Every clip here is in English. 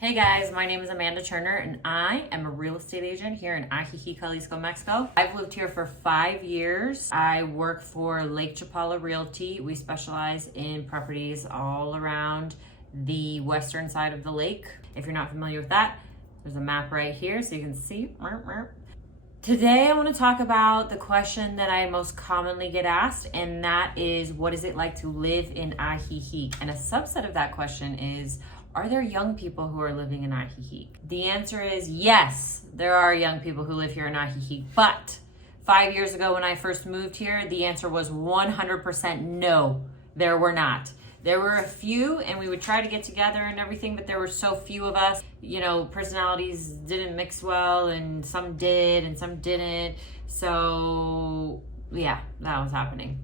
Hey guys, my name is Amanda Turner and I am a real estate agent here in Ajijic, Jalisco, Mexico. I've lived here for 5 years. I work for Lake Chapala Realty. We specialize in properties all around the western side of the lake. If you're not familiar with that, there's a map right here so you can see. Today I want to talk about the question that I most commonly get asked, and that is, what is it like to live in Ajijic? And a subset of that question is, are there young people who are living in Ajijic? The answer is yes, there are young people who live here in Ajijic, but 5 years ago when I first moved here, the answer was 100% no, there were not. There were a few, and we would try to get together and everything, but there were so few of us. You know, personalities didn't mix well, and some did and some didn't. So yeah, that was happening.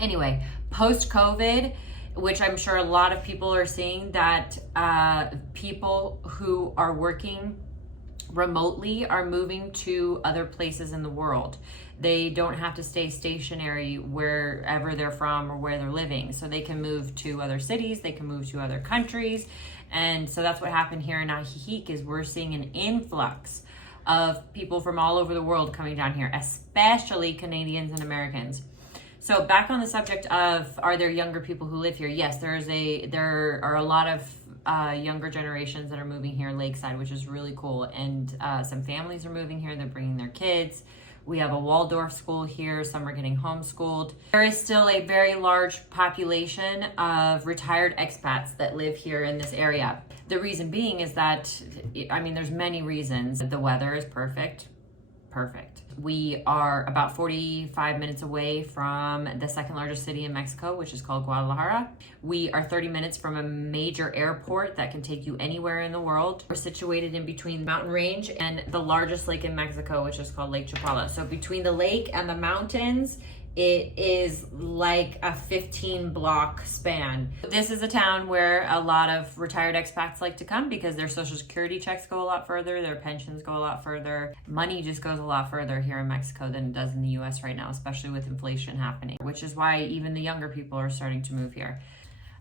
Anyway, post-COVID, which I'm sure a lot of people are seeing, that people who are working remotely are moving to other places in the world. They don't have to stay stationary wherever they're from or where they're living. So they can move to other cities, they can move to other countries. And so that's what happened here in Ajijic, is we're seeing an influx of people from all over the world coming down here, especially Canadians and Americans. So back on the subject of, are there younger people who live here? Yes, there are a lot of younger generations that are moving here lakeside, which is really cool. And some families are moving here. They're bringing their kids. We have a Waldorf school here. Some are getting homeschooled. There is still a very large population of retired expats that live here in this area. The reason being is that, I mean, there's many reasons. The weather is perfect. We are about 45 minutes away from the second largest city in Mexico, which is called Guadalajara. We are 30 minutes from a major airport that can take you anywhere in the world. We're situated in between the mountain range and the largest lake in Mexico, which is called Lake Chapala. So between the lake and the mountains, it is like a 15-block span. This is a town where a lot of retired expats like to come because their social security checks go a lot further, their pensions go a lot further. Money just goes a lot further here in Mexico than it does in the US right now, especially with inflation happening, which is why even the younger people are starting to move here.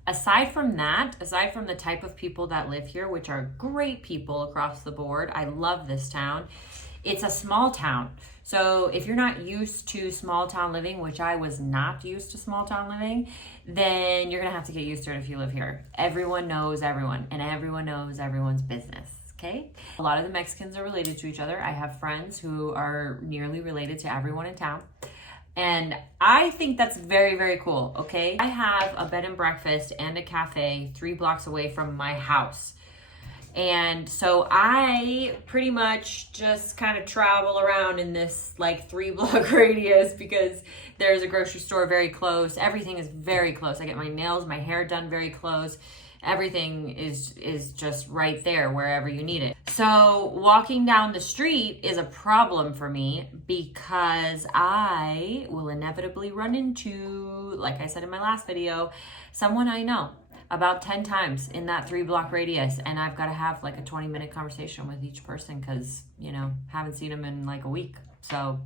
Aside from that, aside from the type of people that live here, which are great people across the board, I love this town. It's a small town. So if you're not used to small town living, which I was not used to small town living, then you're gonna have to get used to it if you live here. Everyone knows everyone, and everyone knows everyone's business, okay? A lot of the Mexicans are related to each other. I have friends who are nearly related to everyone in town. And I think that's very, very cool, okay? I have a bed and breakfast and a cafe 3 blocks away from my house. And so I pretty much just kind of travel around in this like 3-block radius because there's a grocery store very close. Everything is very close. I get my nails, my hair done very close. Everything is just right there wherever you need it. So walking down the street is a problem for me because I will inevitably run into, like I said in my last video, someone I know about 10 times in that 3-block radius, and I've got to have like a 20-minute conversation with each person because, you know, haven't seen them in like a week. So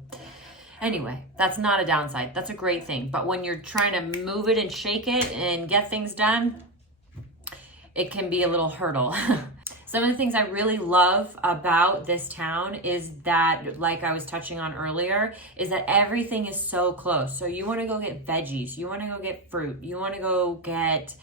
anyway, that's not a downside. That's a great thing. But when you're trying to move it and shake it and get things done, it can be a little hurdle. Some of the things I really love about this town is that, like I was touching on earlier, is that everything is so close. So you want to go get veggies, you want to go get fruit, you want to go get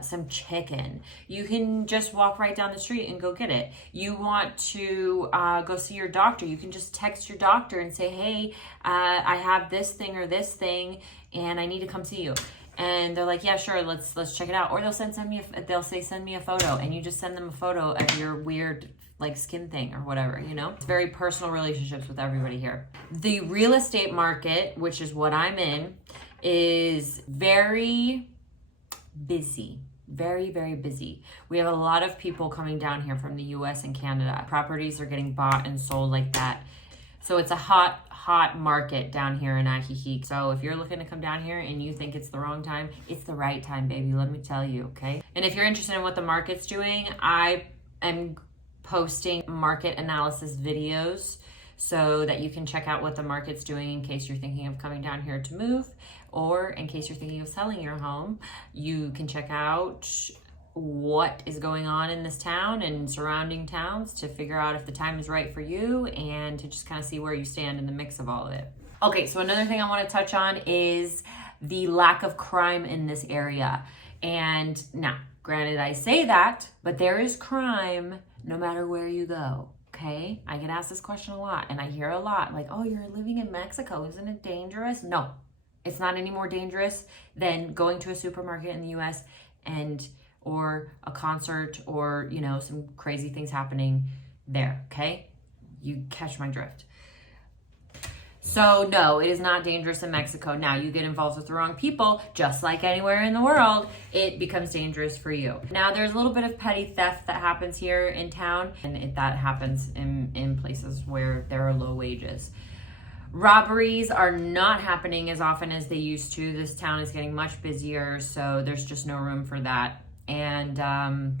some chicken, you can just walk right down the street and go get it. You want to go see your doctor, you can just text your doctor and say, hey, I have this thing or this thing and I need to come see you. And they're like, yeah, sure, let's check it out. Or they'll send me a photo, and you just send them a photo of your weird like skin thing or whatever, you know? It's very personal relationships with everybody here. The real estate market, which is what I'm in, is very busy. Very, very busy. We have a lot of people coming down here from the US and Canada. Properties are getting bought and sold like that. So it's a hot market down here in Ajijic. So if you're looking to come down here and you think it's the wrong time, it's the right time, baby. Let me tell you, okay? And if you're interested in what the market's doing, I am posting market analysis videos so that you can check out what the market's doing in case you're thinking of coming down here to move, or in case you're thinking of selling your home. You can check out what is going on in this town and surrounding towns to figure out if the time is right for you and to just kind of see where you stand in the mix of all of it. Okay, so another thing I want to touch on is the lack of crime in this area. And now, granted, I say that, but there is crime no matter where you go. Okay, I get asked this question a lot, and I hear a lot like, oh, you're living in Mexico, isn't it dangerous? No, it's not any more dangerous than going to a supermarket in the US or a concert or, you know, some crazy things happening there. Okay, you catch my drift. So no, it is not dangerous in Mexico. Now, you get involved with the wrong people, just like anywhere in the world, it becomes dangerous for you. Now, there's a little bit of petty theft that happens here in town, and that happens in places where there are low wages. Robberies are not happening as often as they used to. This town is getting much busier, so there's just no room for that. And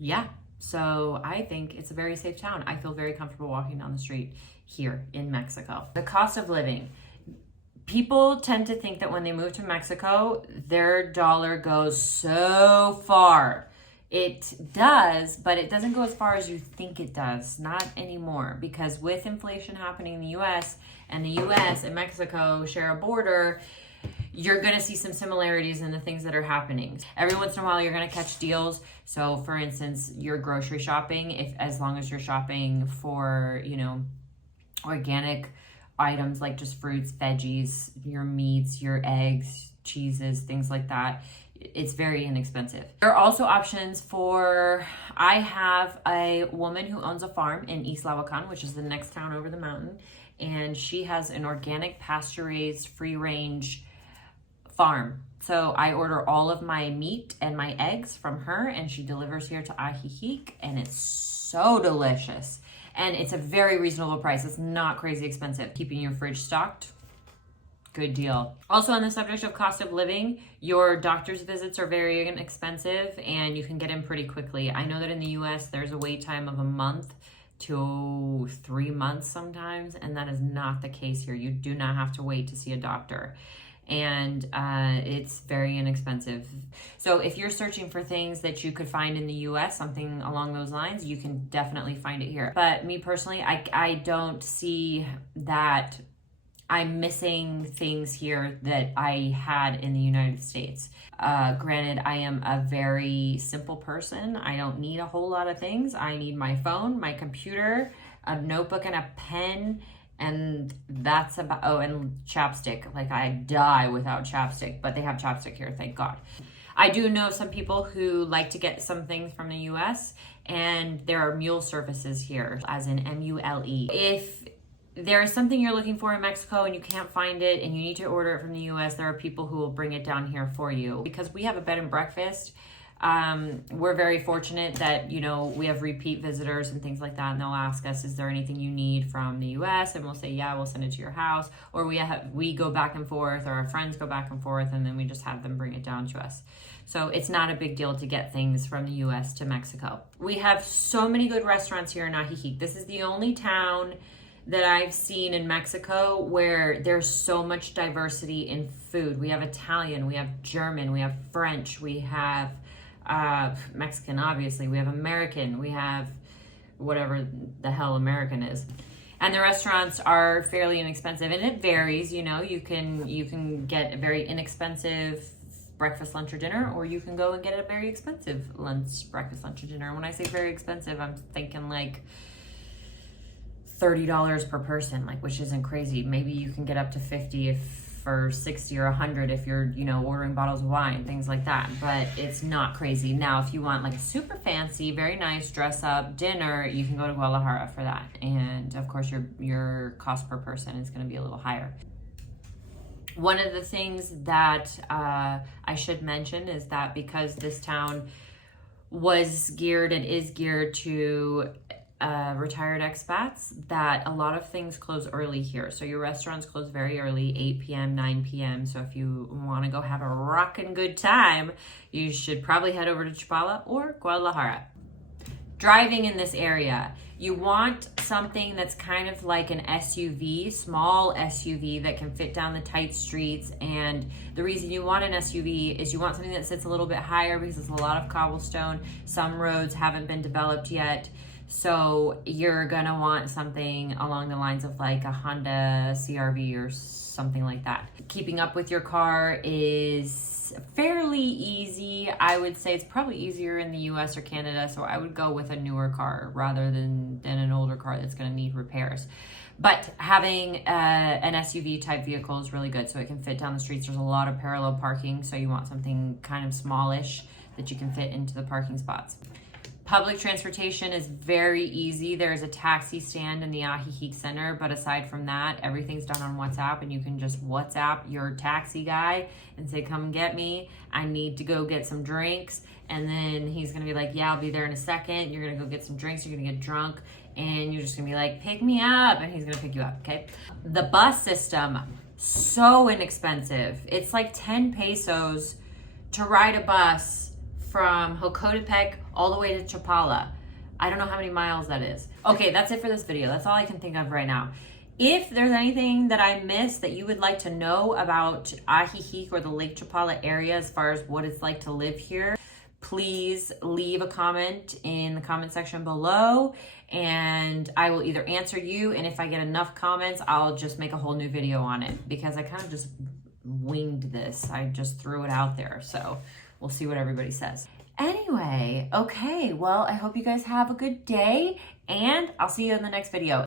yeah, so I think it's a very safe town. I feel very comfortable walking down the street here in Mexico. The cost of living. People tend to think that when they move to Mexico, their dollar goes so far. It does, but it doesn't go as far as you think it does. Not anymore, because with inflation happening in the US, and the US and Mexico share a border, you're going to see some similarities in the things that are happening. Every once in a while, you're going to catch deals. So for instance, you're grocery shopping, as long as you're shopping for, you know, organic items like just fruits, veggies, your meats, your eggs, cheeses, things like that, it's very inexpensive. There are also options for, I have a woman who owns a farm in East Lahuacan, which is the next town over the mountain, and she has an organic, pasture-raised, free-range farm. So I order all of my meat and my eggs from her, and she delivers here to Ajijic, and it's so delicious. And it's a very reasonable price. It's not crazy expensive. Keeping your fridge stocked, good deal. Also, on the subject of cost of living, your doctor's visits are very inexpensive and you can get in pretty quickly. I know that in the US, there's a wait time of a month to 3 months sometimes, and that is not the case here. You do not have to wait to see a doctor. And it's very inexpensive. So if you're searching for things that you could find in the US, something along those lines, you can definitely find it here. But me personally, I don't see that I'm missing things here that I had in the United States. Granted, I am a very simple person. I don't need a whole lot of things. I need my phone, my computer, a notebook and a pen, and that's about, oh, and chapstick. Like, I die without chapstick, but they have chapstick here, thank God. I do know some people who like to get some things from the US, and there are mule services here, as in M-U-L-E. If there is something you're looking for in Mexico and you can't find it and you need to order it from the US, there are people who will bring it down here for you. Because we have a bed and breakfast, we're very fortunate that, you know, we have repeat visitors and things like that, and they'll ask us, is there anything you need from the US? And we'll say, yeah, we'll send it to your house. Or we go back and forth, or our friends go back and forth, and then we just have them bring it down to us. So it's not a big deal to get things from the US to Mexico. We have so many good restaurants here in Ajijic. This is the only town that I've seen in Mexico where there's so much diversity in food. We have Italian, we have German, we have French, we have Mexican, obviously, we have American, we have whatever the hell American is. And the restaurants are fairly inexpensive, and it varies, you know. You can get a very inexpensive breakfast, lunch, or dinner, or you can go and get a very expensive breakfast, lunch, or dinner. And when I say very expensive, I'm thinking like $30 per person, like, which isn't crazy. Maybe you can get up to 50 for 60 or 100 if you're, you know, ordering bottles of wine, things like that. But it's not crazy. Now, if you want like a super fancy, very nice dress up dinner, you can go to Guadalajara for that. And of course, your cost per person is going to be a little higher. One of the things that I should mention is that because this town was geared and is geared to retired expats, that a lot of things close early here. So your restaurants close very early, 8 p.m., 9 p.m. So if you want to go have a rockin' good time, you should probably head over to Chapala or Guadalajara. Driving in this area, you want something that's kind of like an SUV, small SUV that can fit down the tight streets. And the reason you want an SUV is you want something that sits a little bit higher because it's a lot of cobblestone. Some roads haven't been developed yet. So you're gonna want something along the lines of like a Honda CR-V or something like that. Keeping up with your car is fairly easy. I would say it's probably easier in the US or Canada, so I would go with a newer car rather than an older car that's going to need repairs. But having an SUV type vehicle is really good, so it can fit down the streets. There's a lot of parallel parking, so you want something kind of smallish that you can fit into the parking spots. Public transportation is very easy. There's a taxi stand in the Ajijic Center, but aside from that, everything's done on WhatsApp, and you can just WhatsApp your taxi guy and say, come get me. I need to go get some drinks. And then he's gonna be like, yeah, I'll be there in a second. You're gonna go get some drinks, you're gonna get drunk, and you're just gonna be like, pick me up, and he's gonna pick you up, okay? The bus system, so inexpensive. It's like 10 pesos to ride a bus from Jocotepec all the way to Chapala. I don't know how many miles that is. Okay, that's it for this video. That's all I can think of right now. If there's anything that I missed that you would like to know about Ajijic or the Lake Chapala area as far as what it's like to live here, please leave a comment in the comment section below, and I will either answer you, and if I get enough comments, I'll just make a whole new video on it, because I kind of just winged this. I just threw it out there, so we'll see what everybody says. Anyway, okay, well, I hope you guys have a good day, and I'll see you in the next video.